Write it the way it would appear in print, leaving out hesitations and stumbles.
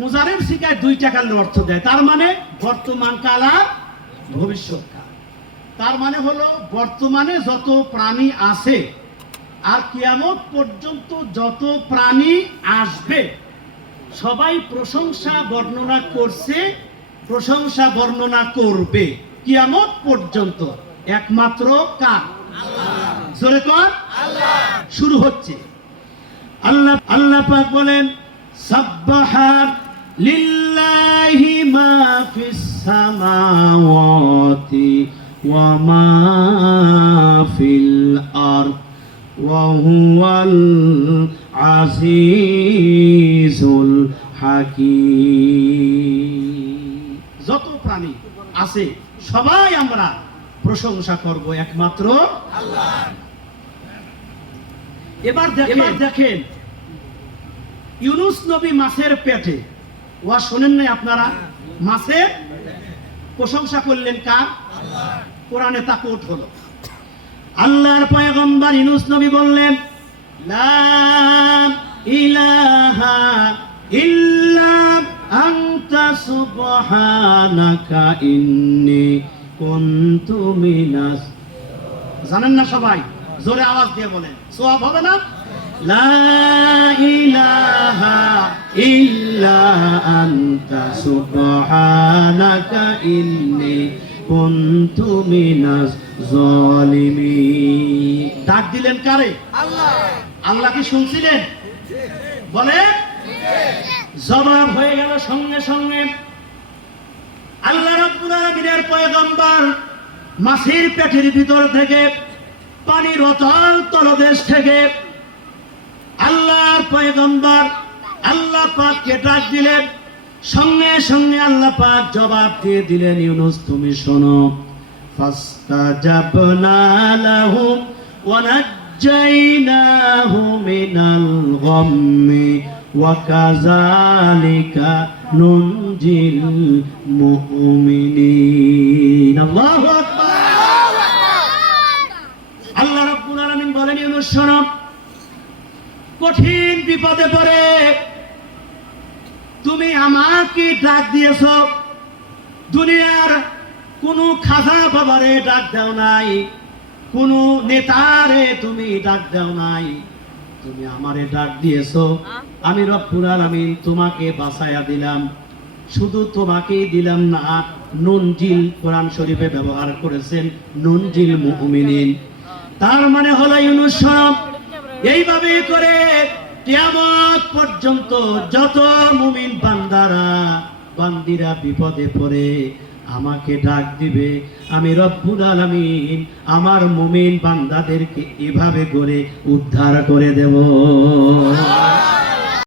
মুজারিফ সিগায় দুইটা কালের অর্থ দেয়, তার মানে বর্তমান কাল আর ভবিষ্যৎ কাল। তার মানে হলো বর্তমানে যত প্রাণী আছে আর কিয়ামত পর্যন্ত যত প্রাণী আসবে সবাই প্রশংসা বর্ণনা করছে, প্রশংসা বর্ণনা করবে কিয়ামত পর্যন্ত একমাত্র কার? আল্লাহ। জোরে কর আল্লাহ। শুরু হচ্ছে। আল্লাহ আল্লাহ পাক বলেন সাব্বাহা লিল্লাহি মা ফিস সামাওয়াতি ওয়া মা ফিল আরদ ওয়া হুয়াল আজিজুল হাকীম। যত প্রাণী আছে সবাই আমরা প্রশংসা করব একমাত্র আল্লাহ। এবার দেখেন ইউনুস নবী মাছের পেটে, ওয়া শোনেন নাই আপনারা? মাছের প্রশংসা করলেন কার? আল্লাহ। কোরআনে তা কোট হলো। আল্লাহর পয়গম্বর ইউনুস নবী বললেন লা ইলাহা ইল্লা আনতা সুবহানাকা ইন্নী কুনতু মিনাস। জানেন না সবাই? জোরে আওয়াজ দিয়ে বলেন, সওয়াব হবে না? লা ইলাহা ইল্লা আনতা সুবহানাকা ইন্নী কুনতু মিনাজ জালিমিন। ডাক দিলেন কারে? আল্লাহ। আল্লাহ কি শুনছিলেন? বলে জবাব হয়ে গেল সঙ্গে সঙ্গে। আল্লাহ রাব্বুল আলামিনের পয়গম্বর মাছের পেটের ভিতর থেকে, পানির অতল তলদেশ থেকে আল্লাহর পয়গম্বর আল্লাহ পাককে ডাক দিলেন। সঙ্গে সঙ্গে আল্লাহ পাক জবাব দিয়ে দিলেন ইউনুস তুমি শোনো। ফাস্তাজাবনা লাহু ওয়া নাজ্জাইনাহু মিনাল গাম্মি ওয়া কাযালিকা নুনজিল মুমিনিন। আল্লাহু আকবার। আল্লাহ রাব্বুল আলামিন বলেন ইউনুস শোনো, কঠিন বিপদে পড়ে তুমি আমাকে ডাক দিয়েছো। দুনিয়ার কোন খাজা বাবারে ডাক দাও নাই, কোন নেতারে তুমি ডাক দাও নাই, তুমি আমারে ডাক দিয়েছো। আমি রব্বুল আলামিন তোমাকে বাঁচাইয়া দিলাম। শুধু তোমাকেই দিলাম না, নুনজিল কোরআন শরীফে ব্যবহার করেছেন নুনজিল মুমিনিন। তার মানে হলো ইউনুস শোনো, এইভাবে করে কিয়ামত পর্যন্ত যত মুমিন বান্দারা বান্দিরা বিপদে পড়ে আমাকে ডাক দিবে, আমি রব্বুল আলামিন আমার মুমিন বান্দাদেরকে এভাবে করে উদ্ধার করে দেব।